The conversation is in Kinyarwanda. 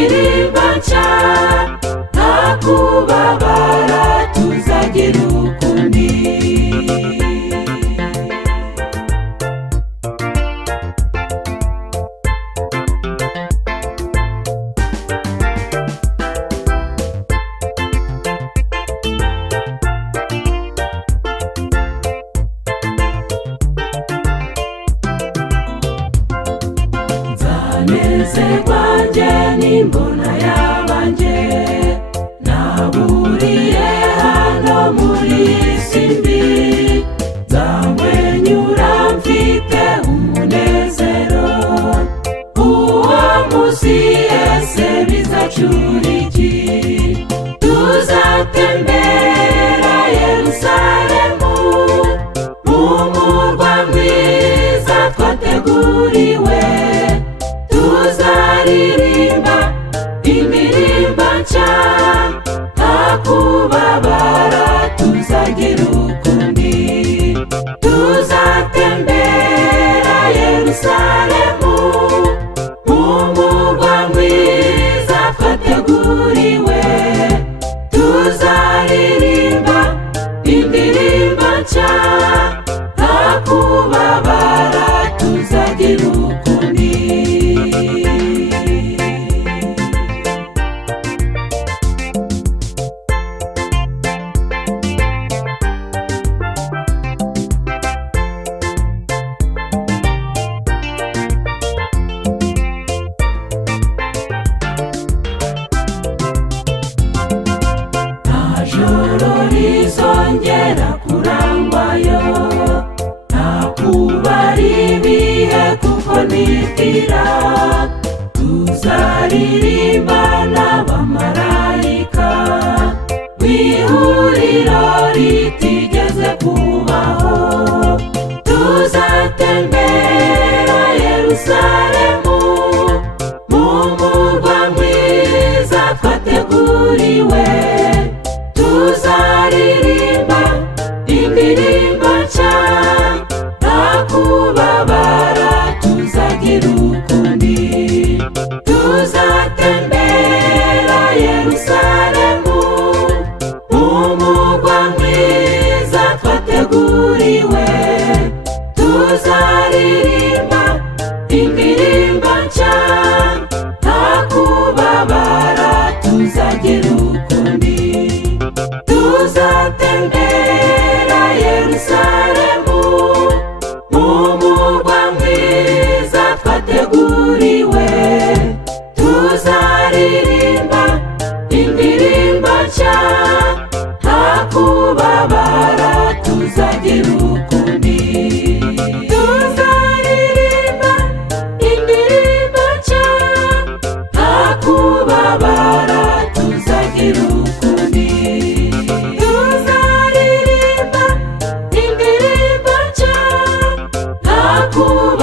indirimbo nshya, nta kubabara tuzagira ukundi. Nzanezerwa njye nimbona yabanjye, naburiye hano muri iyi si mbi. Nzamwenyura mfite umunezero, uwo munsi ese bizacura iki? Tuzatembera Yerusalemu, mu murwa mwiza twateguriwe. Tuzaririmba indirimbo nshya, nta kubabara tuzagira ukundi. Tuzatembera Yerusalemu, mu murwa mwiza twateguriwe. Tuzaririmba indirimbo nshya, nta kubabara tuzagira ukundi. Joro rizongera kurangwayo, nta kubara ibihe kuko nitira. Tuzaririmba n'abamarayika, w'ihuriro ritigeze kubaho. Tuzatembera Yerusalemu, mu murwa mwiza twateguriwe. Tuzaririmba indirimbo nshya, nta kubabara tuzagira ukundi. Tuzatembera Yerusalemu, mu murwa mwiza twateguriwe. Tuzaririmba indirimbo nshya, nta kubabara tuzagira ukundi. Tuzatembera Yerusalemu, mu murwa mwiza twateguriwe. Tuzaririmba indirimbo nshya, nta kubabara tuzagira ukundi. Tuzaririmba indirimbo nshya, nta kubabara tuzagira ukundi. Tuzaririmba indirimbo nshya, nta kubabara